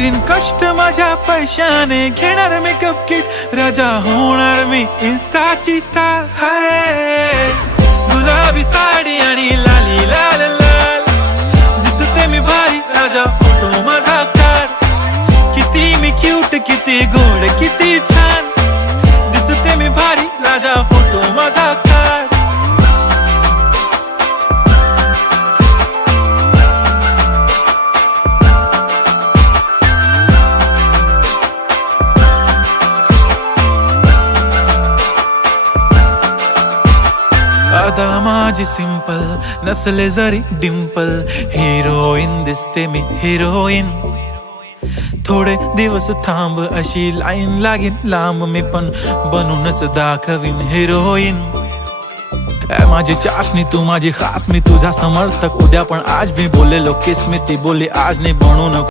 करीन कष्ट माझ्या पैशाने, घेणार मेकअप किट, राजा होणार मी इन्स्टाची स्टार. हाय गुलाबी साडी आणि लाली लाल लाल, दिसते मी भारी, राजा फोटो माझा काढ. किती मी क्यूट, किती गोड, किती छान, दिसते मी भारी, राजा फोटो माझा काढ. अदा माझी सिंपल, नसले जरी डिंपल, हिरोईन दिसते मी हिरोईन. थोडे दिवस थांब, अशी लाईन लागेल लांब, मी पण बनूनच दाखवीन हिरोईन. माझी चाशनी तू माझी खास, मी तुझा समर्थक उद्या, पण आज मी बोललेलो किस मी, ती बोलली आज नाही बनू नको.